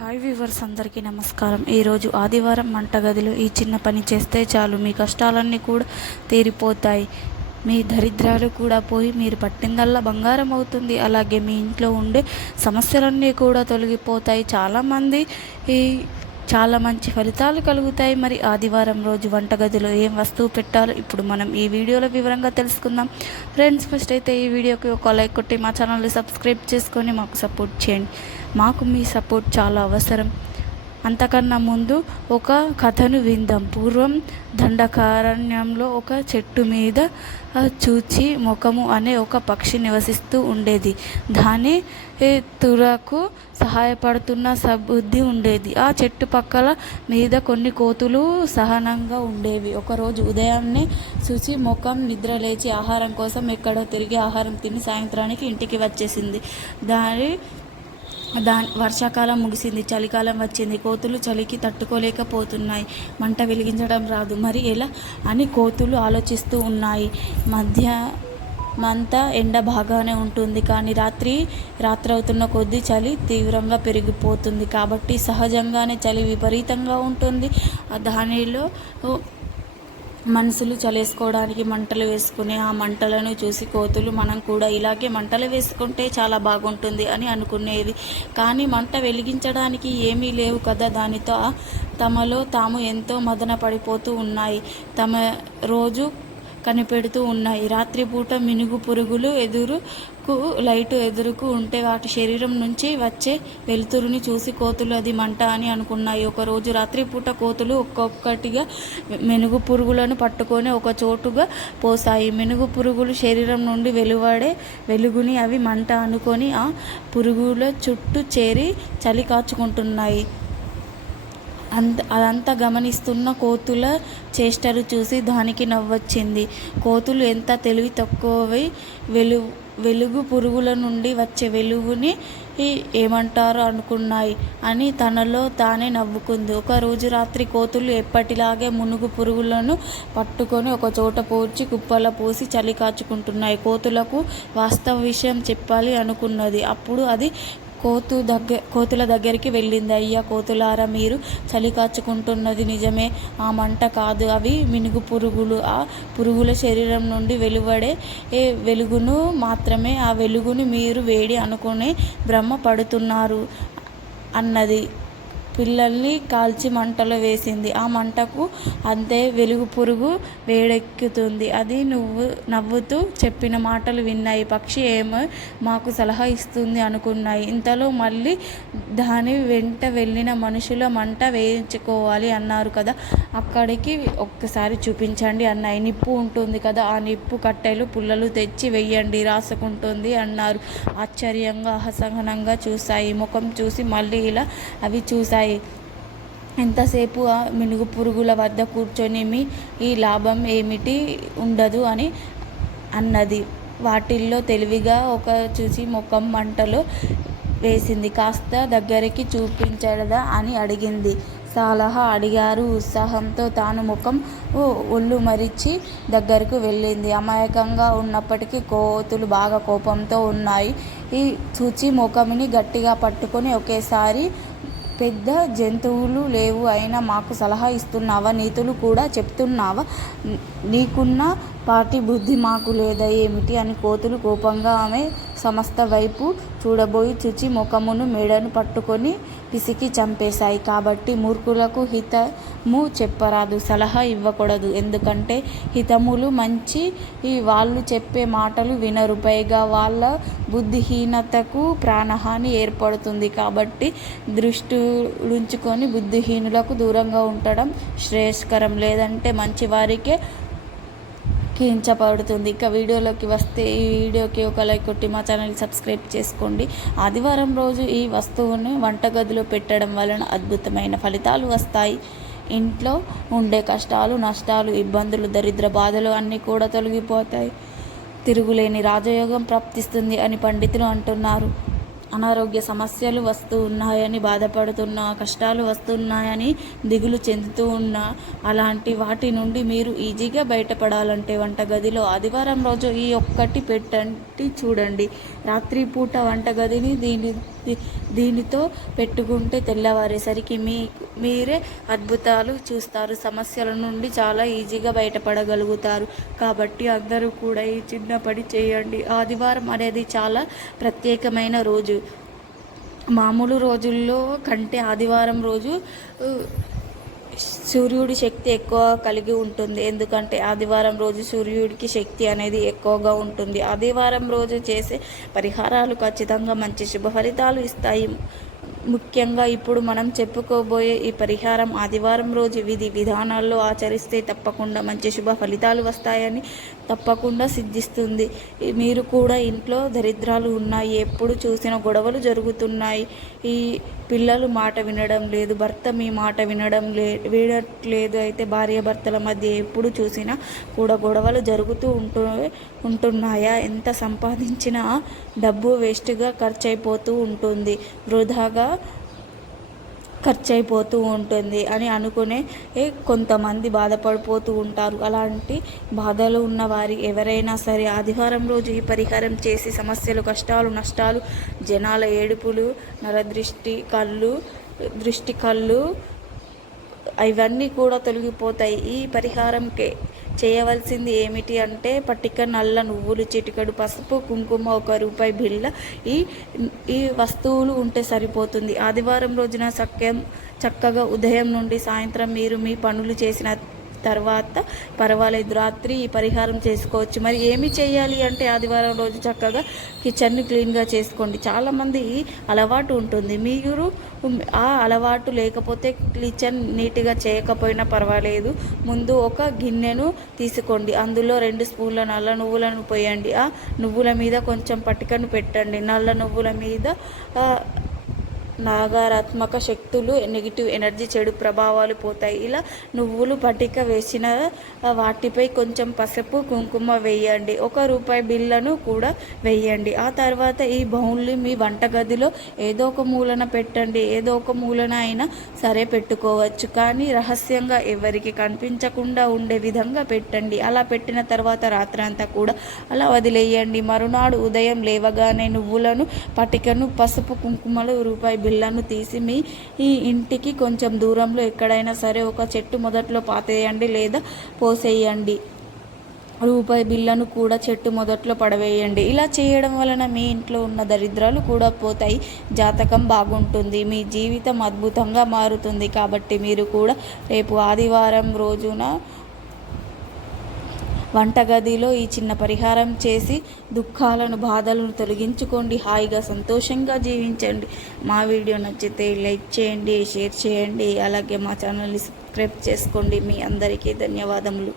Hi viewers అందరికీ నమస్కారం. ఈరోజు ఆదివారం వంటగదిలో ఈ చిన్న పని చేస్తే చాలు. మీ కష్టాలన్నీ కూడా తీరిపోతాయి. మీ దరిద్రాలు కూడా పోయి మీరు పట్టిందల్లా బంగారం అవుతుంది. అలాగే మీ ఇంట్లో ఉండే సమస్యలన్నీ కూడా తొలగిపోతాయి. చాలామంది ఈ చాలా మంచి ఫలితాలు కలుగుతాయి. మరి ఆదివారం రోజు వంటగదిలో ఏం వస్తువు పెట్టాలో ఇప్పుడు మనం ఈ వీడియోలో వివరంగా తెలుసుకుందాం. ఫ్రెండ్స్ ఫస్ట్ అయితే ఈ వీడియోకి ఒక లైక్ కొట్టి మా ఛానల్ని సబ్స్క్రైబ్ చేసుకొని మాకు సపోర్ట్ చేయండి. మాకు మీ సపోర్ట్ చాలా అవసరం. అంతకన్నా ముందు ఒక కథను విందాం. పూర్వం దండకారణ్యంలో ఒక చెట్టు మీద చూచి ముఖము అనే ఒక పక్షి నివసిస్తూ ఉండేది. దాని తురకు సహాయపడుతున్న సబుద్ధి ఉండేది. ఆ చెట్టు పక్కల మీద కొన్ని కోతులు సహనంగా ఉండేవి. ఒకరోజు ఉదయాన్నే చూచి ముఖం నిద్ర లేచి ఆహారం కోసం ఎక్కడో తిరిగి ఆహారం తిని సాయంత్రానికి ఇంటికి వచ్చేసింది. దాని దాని వర్షాకాలం ముగిసింది చలికాలం వచ్చింది. కోతులు చలికి తట్టుకోలేకపోతున్నాయి. మంట వెలిగించడం రాదు. మరి ఎలా? అని కోతులు ఆలోచిస్తూ ఉన్నాయి. మధ్య మంతా ఎండ బాగానే ఉంటుంది. కానీ రాత్రి రాత్రి అవుతున్న కొద్దీ చలి తీవ్రంగా పెరిగిపోతుంది. కాబట్టి సహజంగానే చలి విపరీతంగా ఉంటుంది. దానిలో మనసులు చలేసుకోవడానికి మంటలు వేసుకునే ఆ మంటలను చూసి కోతులు మనం కూడా ఇలాగే మంటలు వేసుకుంటే చాలా బాగుంటుంది అని అనుకునేవి కానీ మంట వెలిగించడానికి ఏమీ లేవు కదా దానితో. తమలో తాము ఎంతో మదన పడిపోతూ ఉన్నాయి. తమ రోజు కనిపెడుతూ ఉన్నాయి. రాత్రిపూట మినుగు పురుగులు ఎదురుకు లైటు ఎదురుకు ఉంటే వాటి శరీరం నుంచి వచ్చే వెలుతురుని చూసి కోతులు అది మంట అని అనుకున్నాయి. ఒకరోజు రాత్రిపూట కోతులు ఒక్కొక్కటిగా మెనుగు పురుగులను పట్టుకొని ఒక చోటుగా పోసాయి. మెనుగు పురుగులు శరీరం నుండి వెలువడే వెలుగుని అవి మంట అనుకొని ఆ పురుగుల చుట్టూ చేరి చలి కాచుకుంటున్నాయి. అంత అదంతా గమనిస్తున్న కోతుల చేష్టలు చూసి దానికి నవ్వొచ్చింది. కోతులు ఎంత తెలివి తక్కువవి వెలు వెలుగు పురుగుల నుండి వచ్చే వెలుగుని ఏమంటారు అనుకున్నాయి అని తనలో తానే నవ్వుకుంది. ఒక రోజు రాత్రి కోతులు ఎప్పటిలాగే మునుగు పురుగులను పట్టుకొని ఒక చోట పోర్చి కుప్పల పోసి చలి కాచుకుంటున్నాయి. కోతులకు వాస్తవ విషయం చెప్పాలి అనుకున్నది. అప్పుడు అది కోతు దగ్గర కోతుల దగ్గరికి వెళ్ళింది. అయ్యా కోతులారా మీరు చలి కాచుకుంటున్నది నిజమే. ఆ మంట కాదు. అవి మినుగు పురుగులు. ఆ పురుగుల శరీరం నుండి వెలువడే ఏ వెలుగును మాత్రమే ఆ వెలుగుని మీరు వేడి అనుకుని భ్రమ పడుతున్నారు అన్నది. పిల్లల్ని కాల్చి మంటలో వేసింది. ఆ మంటకు అంతే వెలుగు పురుగు వేడెక్కుతుంది. అది నువ్వు నవ్వుతూ చెప్పిన మాటలు విన్నాయి. పక్షి ఏమో మాకు సలహా ఇస్తుంది అనుకున్నాయి. ఇంతలో మళ్ళీ దాని వెంట వెళ్ళిన మనుషుల మంట వేయించుకోవాలి అన్నారు కదా. అక్కడికి ఒక్కసారి చూపించండి అన్నాయి. నిప్పు ఉంటుంది కదా ఆ నిప్పు కట్టెలు పుల్లలు తెచ్చి వెయ్యండి రాసుకుంటుంది అన్నారు. ఆశ్చర్యంగా అసహనంగా చూశాయి. ముఖం చూసి మళ్ళీ ఇలా అవి చూశాయి. ఎంతసేపు ఆ మినుగు పురుగుల వద్ద కూర్చొని మీ ఈ లాభం ఏమిటి ఉండదు అని అన్నది. వాటిల్లో తెలివిగా ఒక చూసి ముఖం మంటలో వేసింది. కాస్త దగ్గరికి చూపించడదా అని అడిగింది. సలహా అడిగారు. ఉత్సాహంతో తాను ముఖం ఒళ్ళు మరిచి దగ్గరకు వెళ్ళింది. అమాయకంగా ఉన్నప్పటికీ కోతులు బాగా కోపంతో ఉన్నాయి. ఈ చూచి ముఖంని గట్టిగా పట్టుకొని ఒకేసారి పెద్ద జంతువులు లేవు. అయినా మాకు సలహా ఇస్తున్నావా? నీతులు కూడా చెప్తున్నావా? నీకున్న పాటి బుద్ధి మాకు లేదా ఏమిటి? అని కోతులు కోపంగా ఆమె సమస్త వైపు చూడబోయి చుచి ముఖమును మెడను పట్టుకొని పిసికి చంపేశాయి కాబట్టి మూర్ఖులకు హితము చెప్పరాదు సలహా ఇవ్వకూడదు. ఎందుకంటే హితములు మంచి ఈ వాళ్ళు చెప్పే మాటలు వినరు. పైగా వాళ్ళ బుద్ధిహీనతకు ప్రాణహాని ఏర్పడుతుంది కాబట్టి దృష్టిలుంచుకొని బుద్ధిహీనులకు దూరంగా ఉండడం శ్రేయస్కరం. లేదంటే మంచి వారికే కించపడుతుంది ఇక వీడియోలోకి వస్తే ఈ వీడియోకి ఒక లైక్ కొట్టి మా ఛానల్ సబ్స్క్రైబ్ చేసుకోండి. ఆదివారం రోజు ఈ వస్తువును వంటగదిలో పెట్టడం వలన అద్భుతమైన ఫలితాలు వస్తాయి. ఇంట్లో ఉండే కష్టాలు నష్టాలు ఇబ్బందులు దరిద్ర బాధలు అన్నీ కూడా తొలగిపోతాయి. తిరుగులేని రాజయోగం ప్రాప్తిస్తుంది అని పండితులు అంటున్నారు. అనారోగ్య సమస్యలు వస్తూ ఉన్నాయని బాధపడుతున్న కష్టాలు వస్తున్నాయని దిగులు చెందుతూ ఉన్నా అలాంటి వాటి నుండి మీరు ఈజీగా బయటపడాలంటే వంటగదిలో ఆదివారం రోజు ఈ ఒక్కటి పెట్టండి చూడండి. రాత్రిపూట వంటగదిని దీని దీనితో పెట్టుకుంటే తెల్లవారేసరికి మీ మీరే అద్భుతాలు చూస్తారు. సమస్యల నుండి చాలా ఈజీగా బయటపడగలుగుతారు. కాబట్టి అందరూ కూడా ఈ చిన్న పని చేయండి. ఆదివారం అనేది చాలా ప్రత్యేకమైన రోజు. మామూలు రోజుల్లో కంటే ఆదివారం రోజు సూర్యుడి శక్తి ఎక్కువ కలిగి ఉంటుంది. ఎందుకంటే ఆదివారం రోజు సూర్యుడికి శక్తి అనేది ఎక్కువగా ఉంటుంది. ఆదివారం రోజు చేసే పరిహారాలు ఖచ్చితంగా మంచి శుభ ఫలితాలు ఇస్తాయి. ముఖ్యంగా ఇప్పుడు మనం చెప్పుకోబోయే ఈ పరిహారం ఆదివారం రోజు విధి విధానాల్లో ఆచరిస్తే తప్పకుండా మంచి శుభ ఫలితాలు వస్తాయని తప్పకుండా సిద్ధిస్తుంది. మీరు కూడా ఇంట్లో దరిద్రాలు ఉన్నాయి ఎప్పుడు చూసిన గొడవలు జరుగుతున్నాయి. ఈ పిల్లలు మాట వినడం లేదు భర్త మీ మాట వినడం లే వినట్లేదు. అయితే భార్యాభర్తల మధ్య ఎప్పుడు చూసినా కూడా గొడవలు జరుగుతూ ఉంటు ఉంటున్నాయా? ఎంత సంపాదించినా డబ్బు వేస్ట్గా ఖర్చు అయిపోతూ ఉంటుంది. వృధాగా ఖర్చు అయిపోతూ ఉంటుంది అని అనుకునే కొంతమంది బాధపడిపోతూ ఉంటారు. అలాంటి బాధలు ఉన్నవారి ఎవరైనా సరే ఆదివారం రోజు ఈ పరిహారం చేసి సమస్యలు కష్టాలు నష్టాలు జనాల ఏడుపులు నరదృష్టి కళ్ళు దృష్టి కళ్ళు ఇవన్నీ కూడా తొలగిపోతాయి. ఈ పరిహారంకే చేయవలసింది ఏమిటి అంటే పట్టిక నల్ల నువ్వులు చిటికడు పసుపు కుంకుమ ఒక రూపాయి బిళ్ళ ఈ ఈ వస్తువులు ఉంటే సరిపోతుంది. ఆదివారం రోజున సఖ్యం చక్కగా ఉదయం నుండి సాయంత్రం మీరు మీ పనులు చేసిన తర్వాత పర్వాలేదు రాత్రి ఈ పరిహారం చేసుకోవచ్చు. మరి ఏమి చేయాలి అంటే ఆదివారం రోజు చక్కగా కిచెన్ని క్లీన్గా చేసుకోండి. చాలామంది అలవాటు ఉంటుంది. మీరు ఆ అలవాటు లేకపోతే కిచెన్ నీట్గా చేయకపోయినా పర్వాలేదు. ముందు ఒక గిన్నెను తీసుకోండి. అందులో రెండు స్పూన్ల నల్ల నువ్వులను పోయండి. ఆ నువ్వుల మీద కొంచెం పటికను పెట్టండి. నల్ల నువ్వుల మీద నాగారాత్మక శక్తులు నెగిటివ్ ఎనర్జీ చెడు ప్రభావాలు పోతాయి. ఇలా నువ్వులు పటిక వేసిన వాటిపై కొంచెం పసుపు కుంకుమ వేయండి. ఒక రూపాయి బిళ్ళను కూడా వేయండి. ఆ తర్వాత ఈ బౌల్ని మీ వంటగదిలో ఏదో ఒక మూలన పెట్టండి. ఏదో ఒక మూలన అయినా సరే పెట్టుకోవచ్చు. కానీ రహస్యంగా ఎవరికి కనిపించకుండా ఉండే విధంగా పెట్టండి. అలా పెట్టిన తర్వాత రాత్రంతా కూడా అలా వదిలేయండి. మరునాడు ఉదయం లేవగానే నువ్వులను పటికను పసుపు కుంకుమలు రూపాయి బిళ్ళను తీసి మీ ఈ ఇంటికి కొంచెం దూరంలో ఎక్కడైనా సరే ఒక చెట్టు మొదట్లో పాతేయండి లేదా పోసేయండి. రూపాయి బిళ్ళను కూడా చెట్టు మొదట్లో పడవేయండి. ఇలా చేయడం వలన మీ ఇంట్లో ఉన్న దరిద్రాలు కూడా పోతాయి. జాతకం బాగుంటుంది. మీ జీవితం అద్భుతంగా మారుతుంది. కాబట్టి మీరు కూడా రేపు ఆదివారం రోజున వంటగదిలో ఈ చిన్న పరిహారం చేసి దుఃఖాలను బాధలను తొలగించుకోండి. హాయిగా సంతోషంగా జీవించండి. మా వీడియో నచ్చితే లైక్ చేయండి షేర్ చేయండి. అలాగే మా ఛానల్ని సబ్స్క్రైబ్ చేసుకోండి. మీ అందరికీ ధన్యవాదములు.